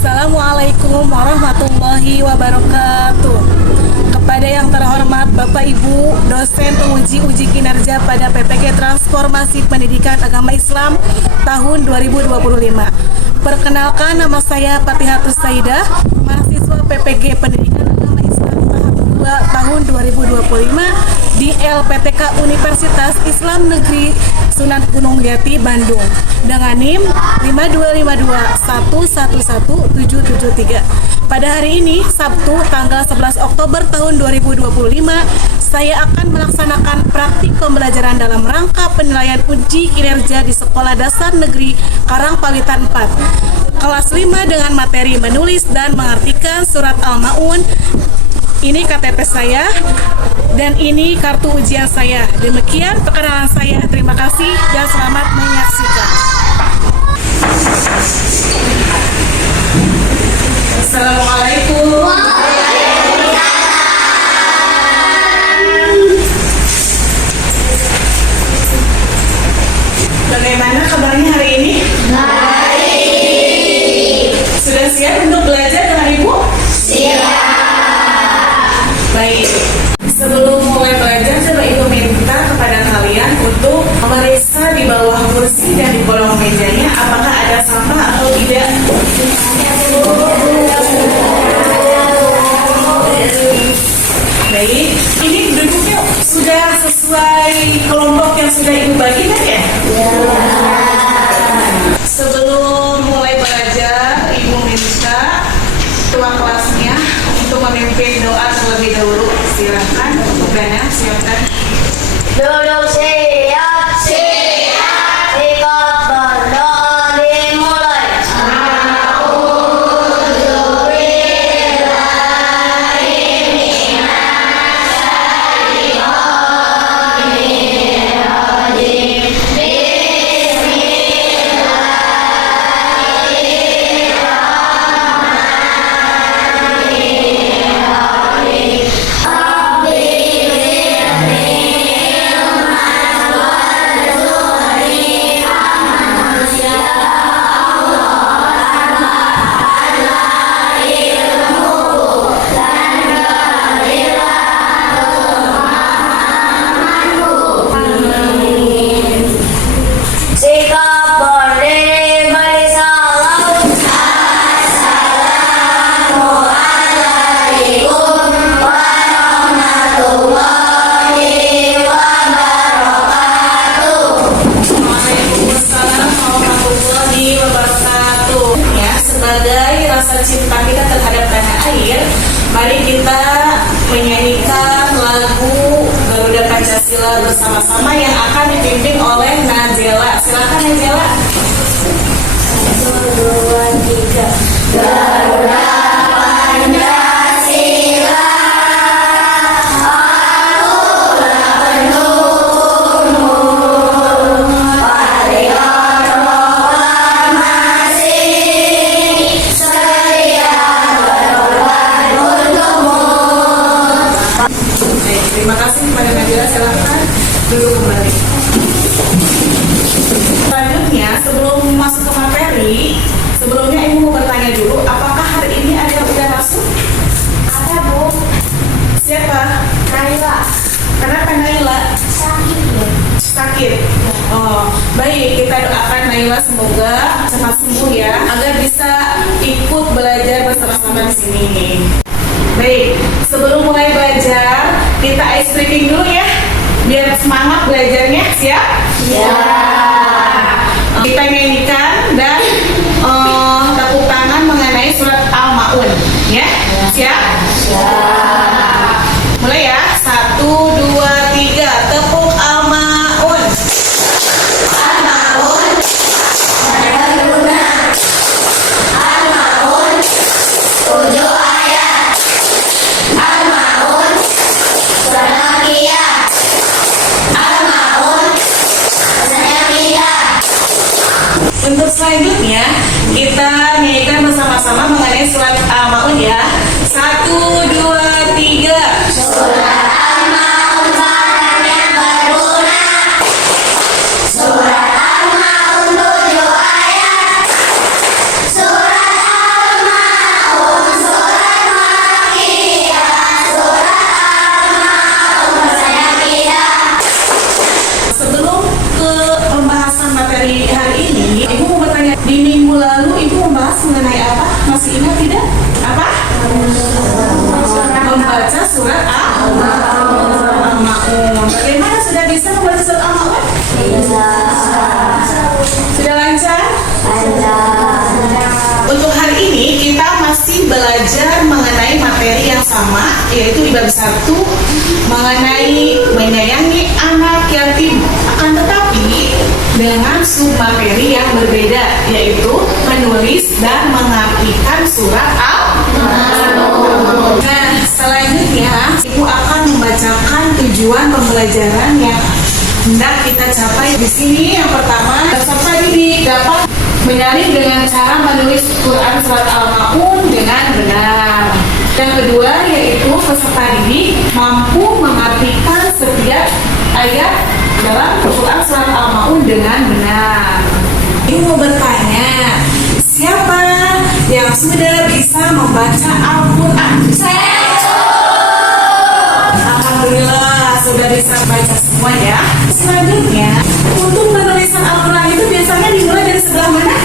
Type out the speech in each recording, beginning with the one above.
Assalamualaikum warahmatullahi wabarakatuh. Kepada yang terhormat Bapak Ibu dosen penguji uji kinerja pada PPG Transformasi Pendidikan Agama Islam tahun 2025. Perkenalkan, nama saya Patihatus Saidah, mahasiswa PPG Pendidikan Agama Islam tahap 2 tahun 2025 di LPTK Universitas Islam Negeri Sunan Gunung Jati, Bandung, dengan NIM 5252111773. Pada hari ini, Sabtu, tanggal 11 Oktober tahun 2025, saya akan melaksanakan praktik pembelajaran dalam rangka penilaian uji kinerja di Sekolah Dasar Negeri Karangpawitan 4, kelas 5 dengan materi menulis dan mengartikan surat Al-Ma'un. Ini KTP saya dan ini kartu ujian saya. Demikian perkenalan saya. Terima kasih dan selamat menyaksikan. Assalamualaikum. Bagaimana kabarnya hari ini? Baik. Sudah siap untuk belajar dengan Ibu? Siap. Baik. Sebelum mulai belajar, coba Ibu minta kepada kalian untuk memeriksa di bawah kursi dan di kolong mejanya apakah ada sampah atau tidak. Baik, ini duduknya sudah sesuai kelompok yang sudah Ibu bagikan ya? Ya. Sebelum mulai belajar, Ibu minta ketua kelasnya untuk memimpin doa terlebih dahulu. Silakan, Bana, silakan. Duduk siap, siap, sikap berdoa dimulai. Cinta kita terhadap tanah air, mari kita menyanyikan lagu Garuda Pancasila bersama-sama yang akan dipimpin oleh Najela. Silakan Najela. 1, 2, 3. Garuda Pancasila. Terima kasih kepada Najila, silakan duduk kembali. Selanjutnya, sebelum masuk ke materi, sebelumnya Ibu mau bertanya dulu, apakah hari ini ada yang udah masuk? Ada, Bu. Siapa? Naila. Kenapa Naila? Sakit ya. Sakit? Oh, baik, kita doakan Naila semoga cepat sembuh ya, agar bisa ikut belajar bersama-sama di sini. Baik, sebelum mulai belajar, kita ice breaking dulu ya, biar semangat belajarnya. Siap? Ya. Kita nyanyikan dan tepuk tangan mengenai surat Al-Ma'un, ya? Siap? Siap. Mulai ya, 1, 2, 3, tepuk Al-Ma'un. Al-Ma'un. Al-Ma'un. 7 ayat. Al-Ma'un. Sanakiyah. Al-Ma'un. Sanakiyah. Untuk selanjutnya kita nyanyikan bersama-sama mengenai surat Al-Ma'un ya. 1, 2, 3. Surat Al-Ma'un maknanya berguna. Surat Al-Ma'un 7 ayat. Surat Al-Ma'un Al-Ma'un. Bagaimana, sudah bisa membaca surat Al-Ma'un? Sudah lancar? Untuk hari ini kita masih belajar mengenai materi yang sama, yaitu di bab 1 mengenai menyayangi anak yatim. Akan tetapi dengan submateri yang berbeda, yaitu menulis dan mengartikan surat Al-Ma'un. Nah, selanjutnya Ibu akan membacakan tujuan pembelajaran yang hendak kita capai di sini. Yang pertama, peserta didik dapat menyaring dengan cara menulis Quran surat Al-Ma'un dengan benar. Yang kedua, yaitu peserta didik mampu mengartikan setiap ayat dalam Quran surat Al-Ma'un dengan benar. Ini mau bertanya, siapa yang sudah bisa membaca Al-Quran? Alhamdulillah, sudah bisa baca semua ya. Selanjutnya, untuk penulisan Al-Quran itu biasanya dimulai dari sebelah mana?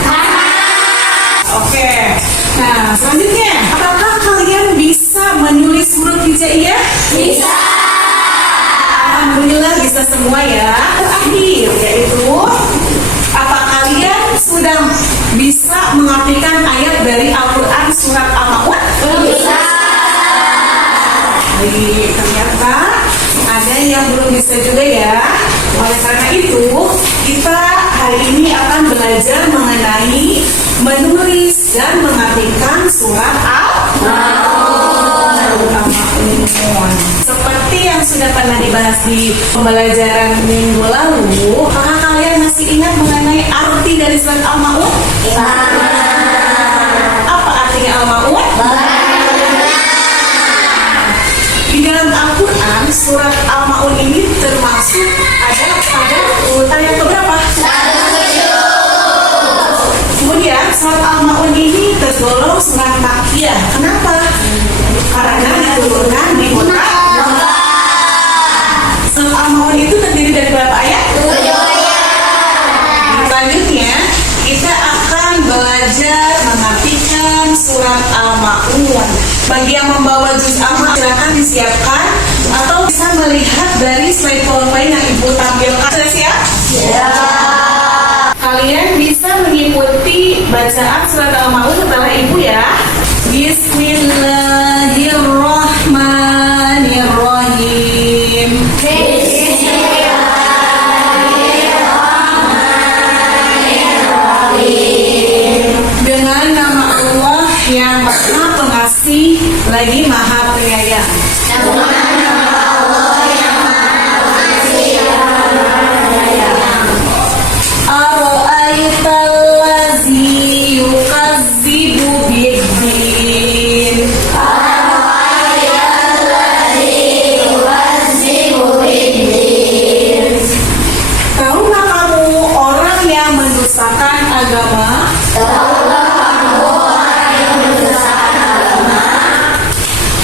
Oke. Nah, selanjutnya, apakah kalian bisa menulis huruf hijaiyah? Bisa. Alhamdulillah bisa semua ya. Terakhir, yaitu apa kalian sudah bisa mengartikan ayat dari Al-Quran surat Al-Ma'un? Bisa. Jadi ternyata ada yang belum bisa juga ya. Oleh karena itu, kita hari ini akan belajar mengenai menulis dan mengartikan surat Al-Ma'un. Seperti yang sudah pernah dibahas di pembelajaran minggu lalu, apakah kalian masih ingat mengenai arti dari surat Al-Ma'un? Apa artinya Al-Ma'un? Di dalam Al-Quran, surat Al-Ma'un ini termasuk ada pada urutan yang keberapa? Kemudian surat Al-Ma'un ini tergolong surat Makkiyah. Kenapa? Karena diturunkan di Mekah. Surat Al-Ma'un itu terdiri dari berapa ayat? 7 ayat. Selanjutnya kita akan belajar mengartikan surat Al-Ma'un. Bagi yang membawa juz Al-Ma'un, silakan disiapkan atau bisa melihat dari slide PowerPoint yang Ibu tampilkan. Sudah siap? Siap. Kalian bisa mengikuti bacaan surat Al-Ma'un setelah Ibu ya. Bismillahirrahmanirrahim. Dengan nama Allah yang Maha Pengasih lagi Maha Penyayang. Ar-ra'aitallazi yukadzibu biddin. Tahukah kamu orang yang mendustakan agama?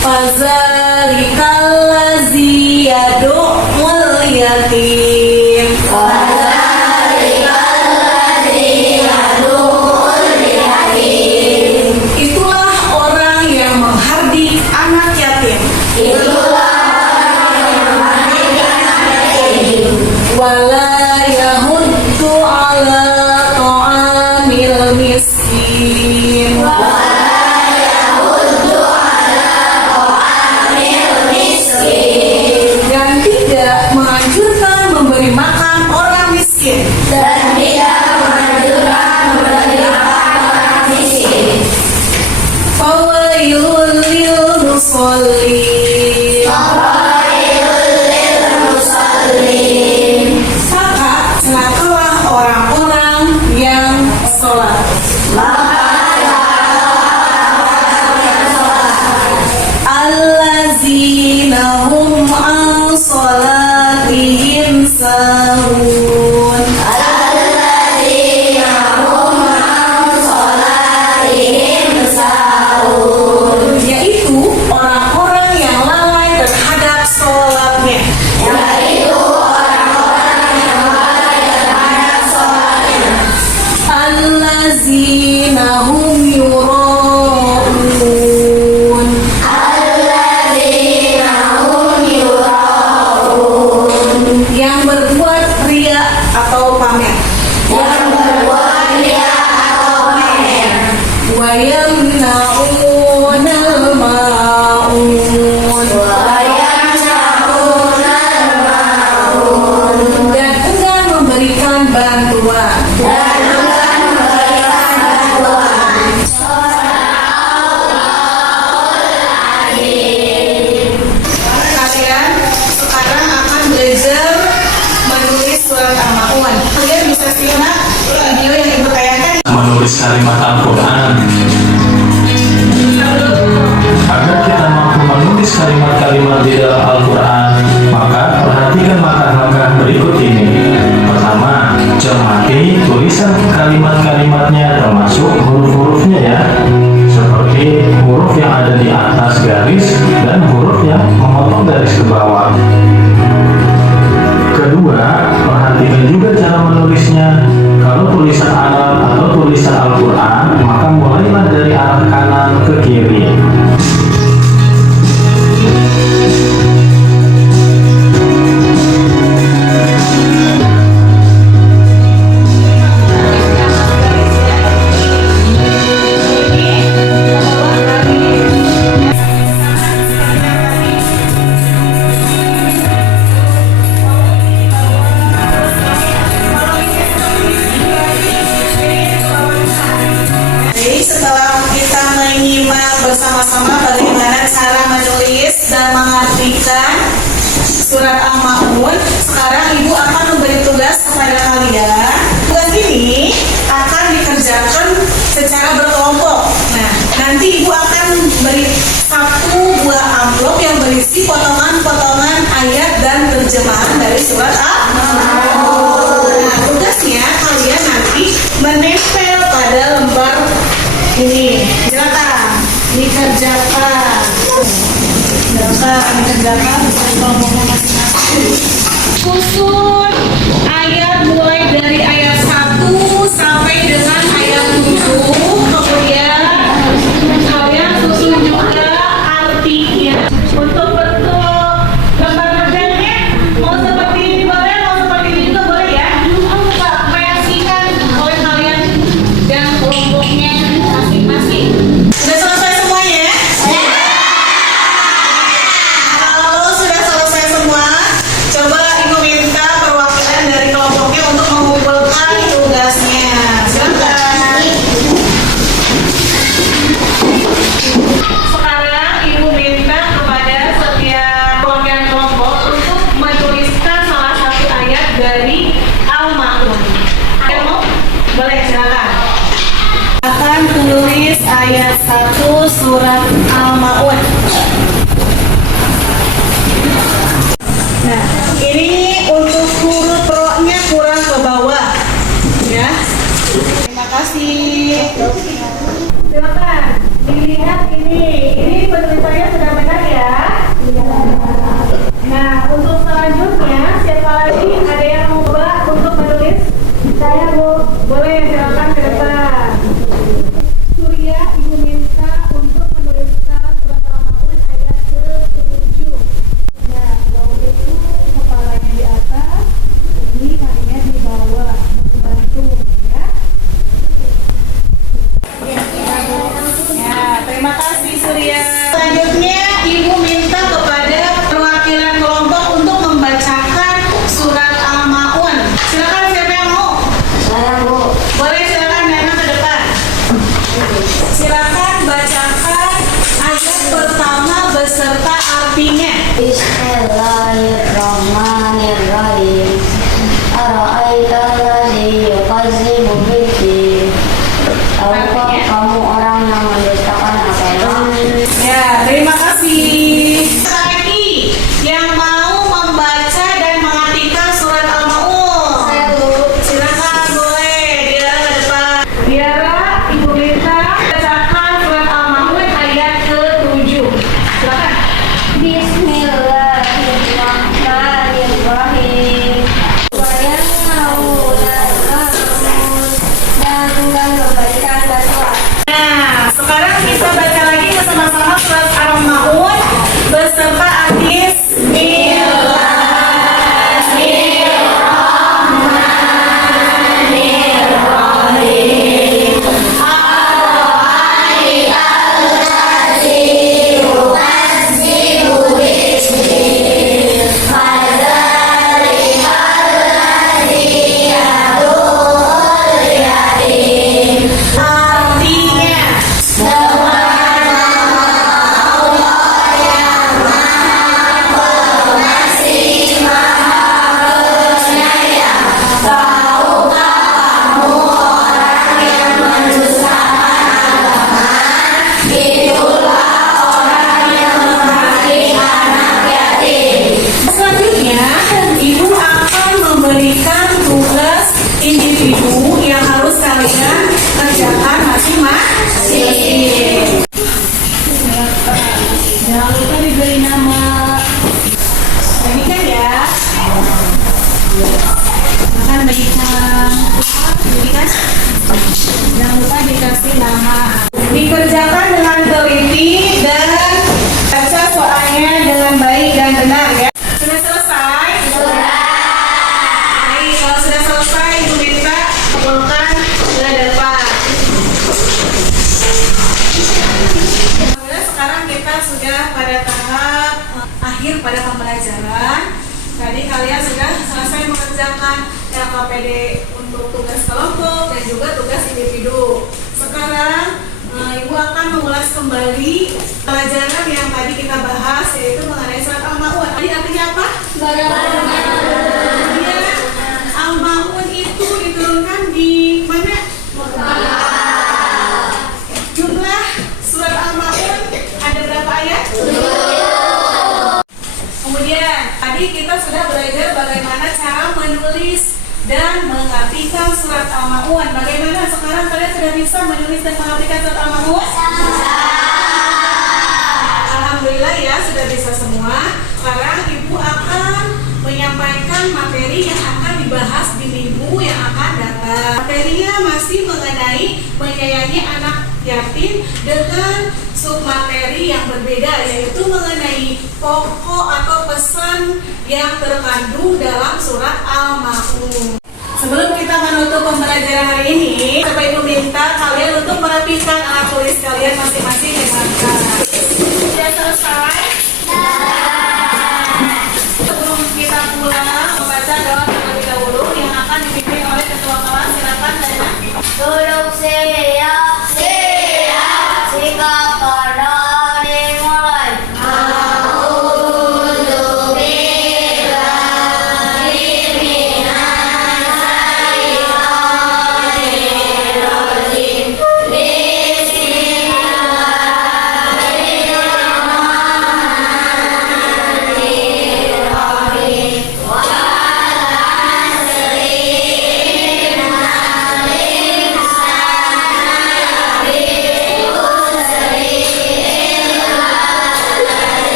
Fadzalikallazi yad'ul yatim. Itulah orang yang menghardik anak yatim. Wala yahuddu ala ta'amil miskin. Dan tidak menganjurkan memberi makan orang miskin. Fawailul lil musallin. Maka celakalah orang-orang yang sholat. Allazina hum an sholatihim sahun. Yaitu orang-orang yang lalai terhadap sholatnya. Allazina hum yura'un. menulis kalimat Al-Quran. Agar kita mampu menulis kalimat-kalimat di dalam Al-Quran, maka perhatikan langkah-langkah berikut ini. Pertama, cermati tulisan kalimat-kalimatnya termasuk huruf-hurufnya ya, seperti huruf yang ada di atas garis dan huruf yang memotong garis ke bawah. Kedua, perhatikan juga cara menulisnya. Kalau tulisan Arab atau tulisan Al-Quran, maka mulailah dari arah kanan ke kiri. Setelah kita menyimak bersama-sama bagaimana cara menulis dan mengartikan surat Al-Ma'un, sekarang Ibu akan memberi tugas kepada kalian. Tugas ini akan dikerjakan secara berkelompok. Nah, nanti Ibu akan beri satu buah amplop yang berisi potongan-potongan ayat dan terjemahan dari surat Al-Ma'un. Nah, tugasnya kalian nanti menempel pada lembar ini. Silakan dikerjakan. Dikerjakan dari kelompoknya masing-masing. Susun ayat mulai dari ayat 1 sampai dengan ayat 7. Kemudian kalian susun juga artinya. Untuk bentuk gambar kerjanya mau seperti ini boleh, mau seperti ini juga boleh ya. Kreasikan oleh kalian dan kelompoknya masing-masing. Sudah selesai semuanya? Kalau sudah selesai semua, coba Ibu minta perwakilan dari kelompoknya untuk mengumpulkan tugasnya. Silakan. Sekarang Ibu minta kepada setiap perwakilan kelompok untuk menuliskan salah satu ayat dari Al-Ma'un. Yang mau? Boleh, silakan. Akan tulis ayat 1 surat Al-Ma'un. Nah, ini untuk huruf ro-nya kurang ke bawah. Ya. Terima kasih. Silakan dilihat ini. Ini penulisannya sudah benar ya. Nah, untuk selanjutnya siapa lagi ada yang mau coba untuk menulis? Saya, Bu. Boleh, silakan ke depan. Surya, Ibu minta untuk menuliskan surat Al-Ma'un ayat ke-7. Nah, bawah itu kepalanya di atas, ini kakinya di bawah, membantu ya. Ya, terima kasih Surya. Selanjutnya Ibu minta kepada perwakilan kelompok untuk membacakan surat Al-Ma'un. Silakan siapa yang mau? Saya, Bu. Boleh, silakan datang ke depan. Silakan bacakan ayat pertama beserta artinya. Bismillahirrahmanirrahim. Ara'aita alladzi yukazzibu bid-din. Tahukah kamu orang yang mendustakan agama? Ya, terima kasih. Lagi yang mau membaca dan mengartikan surat Al-Ma'un. Saya, Bu. Silakan, boleh. Diara ke depan. Diara, Ibu minta bacakan surat Al-Ma'un ayat ke-7. Silakan. Bismillahirrahmanirrahim. kasih nama. Dikerjakan dengan teliti dan baca soalnya dengan baik dan benar ya. Sudah selesai? Sudah. Baik, kalau sudah selesai, Ibu minta kumpulkan ke depan. Alhamdulillah sekarang kita sudah pada tahap akhir pada pembelajaran. Tadi kalian sudah selesai mengerjakan LKPD untuk tugas kelompok dan juga tugas individu. Sekarang Ibu akan mengulas kembali pelajaran yang tadi kita bahas, yaitu mengenai surat Al-Ma'un. Tadi artinya apa? Ya, Al-Ma'un itu diturunkan di mana? Jumlah surat Al-Ma'un ada berapa ayat? Kemudian tadi kita sudah belajar bagaimana cara menulis dan mengartikan surat Al-Ma'un. Bagaimana sekarang kalian sudah bisa menulis dan mengartikan surat Al-Ma'un? Alhamdulillah ya, sudah bisa semua. Sekarang Ibu akan menyampaikan materi yang akan dibahas di minggu yang akan datang. Materinya masih mengenai menyayangi anak yatim dengan submateri yang berbeda, yaitu mengenai pokok atau pesan yang terkandung dalam surat Al-Ma'un. Sebelum kita menutup pembelajaran hari ini, Bapak Ibu minta kalian untuk merapikan alat tulis kalian masing-masing dengan baik. Sudah selesai? Sebelum kita pulang, membaca doa terlebih dahulu yang akan dipimpin oleh ketua kelas. Silakan Dana. Duduk siap, sikap pada dimulai.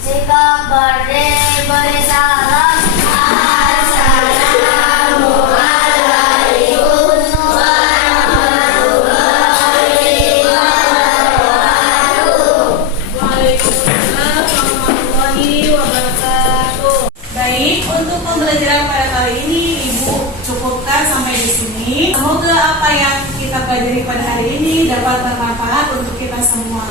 Sikap beri salam. Waalaikumsalam warahmatullahi wabarakatuh. Baik, untuk pembelajaran pada kali ini Ibu cukupkan sampai di sini. Semoga apa yang kita pelajari pada hari ini dapat bermanfaat untuk kita semua.